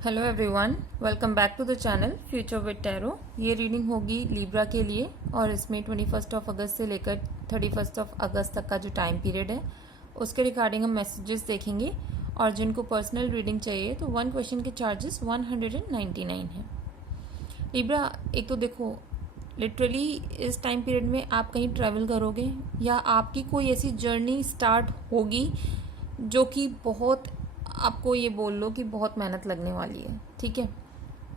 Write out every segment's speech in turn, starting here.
Hello everyone, welcome back to the channel future with tarot. ये reading होगी Libra के लिए और इसमें 21 अगस्त से लेकर 31 अगस्त तक का जो टाइम पीरियड है उसके रिगार्डिंग हम मैसेजेस देखेंगे। और जिनको पर्सनल रीडिंग चाहिए तो 1 क्वेश्चन के चार्जेस 199 है। लिब्रा, एक तो देखो लिटरली इस टाइम पीरियड में आप कहीं ट्रैवल करोगे या आपकी कोई ऐसी जर्नी स्टार्ट होगी जो कि बहुत, आपको ये बोल लो कि बहुत मेहनत लगने वाली है। ठीक है,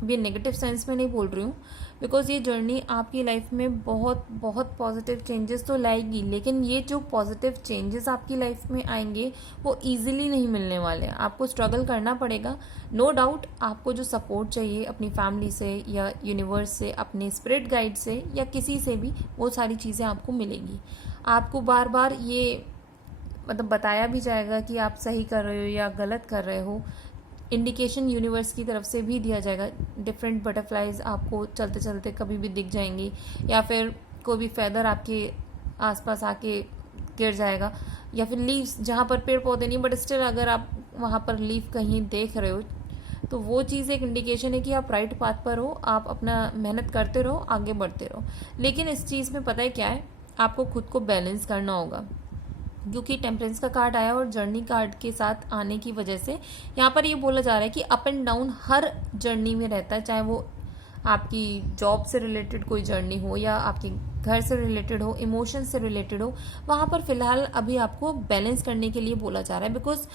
ये नेगेटिव सेंस में नहीं बोल रही हूँ, बिकॉज ये जर्नी आपकी लाइफ में बहुत बहुत पॉजिटिव चेंजेस तो लाएगी, लेकिन ये जो पॉजिटिव चेंजेस आपकी लाइफ में आएंगे वो इजीली नहीं मिलने वाले हैं। आपको स्ट्रगल करना पड़ेगा, नो डाउट। आपको जो सपोर्ट चाहिए अपनी फैमिली से या यूनिवर्स से, अपने स्पिरिट गाइड से या किसी से भी, वो सारी चीज़ें आपको मिलेंगी। आपको बार बार ये बताया भी जाएगा कि आप सही कर रहे हो या गलत कर रहे हो। इंडिकेशन यूनिवर्स की तरफ से भी दिया जाएगा। डिफरेंट बटरफ्लाइज आपको चलते चलते कभी भी दिख जाएंगी, या फिर कोई भी फेदर आपके आसपास आके गिर जाएगा, या फिर लीव्स जहाँ पर पेड़ पौधे नहीं बट स्टिल अगर आप वहाँ पर लीव कहीं देख रहे हो तो वो चीज़ एक इंडिकेशन है कि आप राइट पाथ पर हो। आप अपना मेहनत करते रहो, आगे बढ़ते रहो। लेकिन इस चीज़ में पता है क्या है, आपको खुद को बैलेंस करना होगा, क्योंकि टेम्परेंस का कार्ड आया और जर्नी कार्ड के साथ आने की वजह से यहाँ पर ये बोला जा रहा है कि up and down her journey में रहता है। चाहे वो आपकी जॉब से रिलेटेड कोई जर्नी हो या आपके घर से रिलेटेड हो, इमोशन से रिलेटेड हो, वहाँ पर फिलहाल अभी आपको बैलेंस करने के लिए बोला जा रहा है। बिकॉज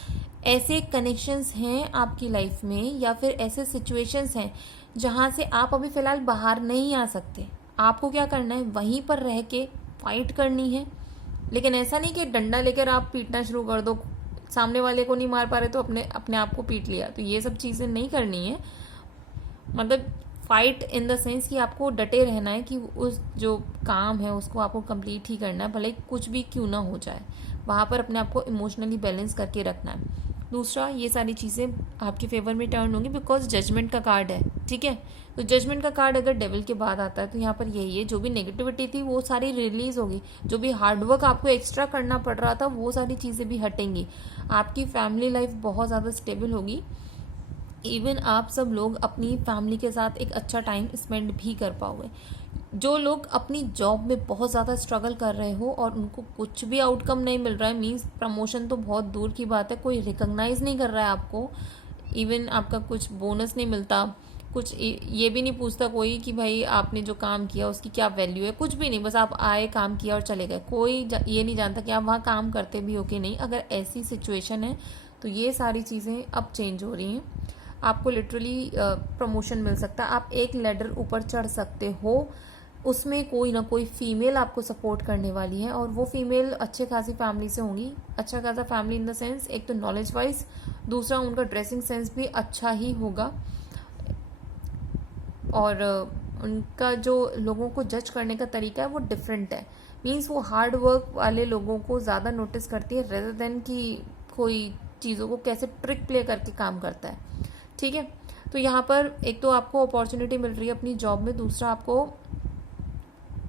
ऐसे कनेक्शंस हैं आपकी लाइफ में या फिर ऐसे सिचुएशंस हैं जहाँ से आप अभी फिलहाल बाहर नहीं आ सकते। आपको क्या करना है, वहीं पर रह के फाइट करनी है। लेकिन ऐसा नहीं कि डंडा लेकर आप पीटना शुरू कर दो, सामने वाले को नहीं मार पा रहे तो अपने आप को पीट लिया, तो ये सब चीज़ें नहीं करनी है। फाइट इन द सेंस कि आपको डटे रहना है कि उस जो काम है उसको आपको कंप्लीट ही करना है, भले कुछ भी क्यों ना हो जाए। वहाँ पर अपने आप को इमोशनली बैलेंस करके रखना है। दूसरा, ये सारी चीज़ें आपके फेवर में टर्न होंगी बिकॉज जजमेंट का कार्ड है। ठीक है, तो जजमेंट का कार्ड अगर डेविल के बाद आता है तो यहाँ पर यही है, जो भी नेगेटिविटी थी वो सारी रिलीज होगी। जो भी हार्डवर्क आपको एक्स्ट्रा करना पड़ रहा था वो सारी चीज़ें भी हटेंगी। आपकी फैमिली लाइफ बहुत ज़्यादा स्टेबल होगी। इवन आप सब लोग अपनी फैमिली के साथ एक अच्छा टाइम स्पेंड भी कर पाओगे। जो लोग अपनी जॉब में बहुत ज़्यादा स्ट्रगल कर रहे हो और उनको कुछ भी आउटकम नहीं मिल रहा है, मीन्स प्रमोशन तो बहुत दूर की बात है, कोई रिकॉग्नाइज नहीं कर रहा है आपको, इवन आपका कुछ बोनस नहीं मिलता, कुछ ये भी नहीं पूछता कोई कि भाई आपने जो काम किया उसकी क्या वैल्यू है, कुछ भी नहीं, बस आप आए, काम किया और चले गए। कोई ये नहीं जानता कि आप वहाँ काम करते भी हो कि नहीं। अगर ऐसी सिचुएशन है तो ये सारी चीज़ें अब चेंज हो रही हैं। आपको लिटरली प्रमोशन मिल सकता है, आप एक लेडर ऊपर चढ़ सकते हो। उसमें कोई ना कोई फीमेल आपको सपोर्ट करने वाली है और वो फीमेल अच्छे खासी फैमिली से होंगी। अच्छा खासा फैमिली इन द सेंस, एक तो नॉलेज वाइज, दूसरा उनका ड्रेसिंग सेंस भी अच्छा ही होगा और उनका जो लोगों को जज करने का तरीका है वो डिफरेंट है। मीन्स वो हार्ड वर्क वाले लोगों को ज़्यादा नोटिस करती है रेदर देन कि कोई चीज़ों को कैसे ट्रिक प्ले करके काम करता है। ठीक है, तो यहाँ पर एक तो आपको अपॉर्चुनिटी मिल रही है अपनी जॉब में, दूसरा आपको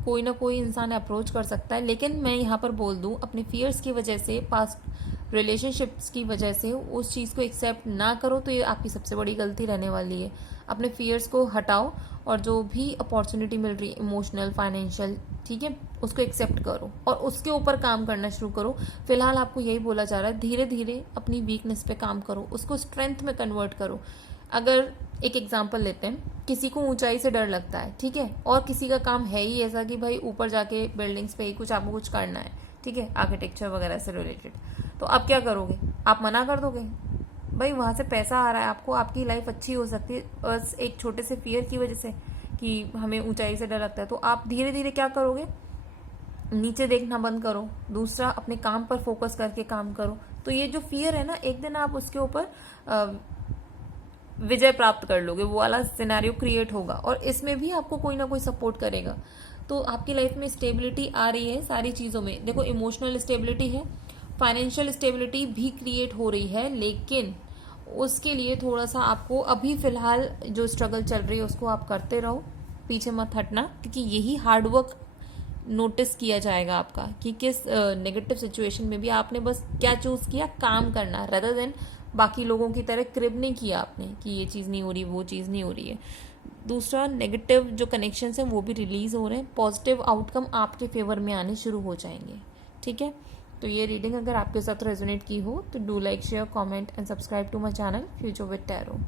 कोई ना कोई इंसान अप्रोच कर सकता है। लेकिन मैं यहाँ पर बोल दूँ, अपने फियर्स की वजह से, पास्ट रिलेशनशिप्स की वजह से उस चीज़ को एक्सेप्ट ना करो तो ये आपकी सबसे बड़ी गलती रहने वाली है। अपने फियर्स को हटाओ और जो भी अपॉर्चुनिटी मिल रही है इमोशनल, फाइनेंशियल, ठीक है, उसको एक्सेप्ट करो और उसके ऊपर काम करना शुरू करो। फिलहाल आपको यही बोला जा रहा है, धीरे धीरे अपनी वीकनेस पे काम करो, उसको स्ट्रेंथ में कन्वर्ट करो। अगर एक एग्जाम्पल लेते हैं, किसी को ऊंचाई से डर लगता है, ठीक है, और किसी का काम है ही ऐसा कि भाई ऊपर जाके बिल्डिंग्स पे ही कुछ आपको कुछ करना है, ठीक है, आर्किटेक्चर वगैरह से रिलेटेड, तो आप क्या करोगे? आप मना कर दोगे? भाई वहां से पैसा आ रहा है आपको, आपकी लाइफ अच्छी हो सकती है, बस एक छोटे से फियर की वजह से कि हमें ऊंचाई से डर लगता है, तो आप धीरे धीरे क्या करोगे? नीचे देखना बंद करो। दूसरा, अपने काम पर फोकस करके काम करो। तो ये जो फियर है ना, एक दिन आप उसके ऊपर विजय प्राप्त कर लोगे, वो वाला सिनेरियो क्रिएट होगा और इसमें भी आपको कोई ना कोई सपोर्ट करेगा। तो आपकी लाइफ में स्टेबिलिटी आ रही है सारी चीज़ों में। देखो, इमोशनल स्टेबिलिटी है, फाइनेंशियल स्टेबिलिटी भी क्रिएट हो रही है, लेकिन उसके लिए थोड़ा सा आपको अभी फिलहाल जो स्ट्रगल चल रही है उसको आप करते रहो, पीछे मत हटना, क्योंकि यही हार्डवर्क नोटिस किया जाएगा आपका कि किस नेगेटिव सिचुएशन में भी आपने बस क्या चूज किया, काम करना, रेदर देन बाकी लोगों की तरह क्रिब नहीं किया आपने कि ये चीज़ नहीं हो रही, वो चीज़ नहीं हो रही है। दूसरा, नेगेटिव जो कनेक्शंस हैं वो भी रिलीज़ हो रहे हैं, पॉजिटिव आउटकम आपके फेवर में आने शुरू हो जाएंगे। ठीक है, तो ये रीडिंग अगर आपके साथ रेजोनेट की हो तो do like, share, comment and subscribe to my channel future with tarot.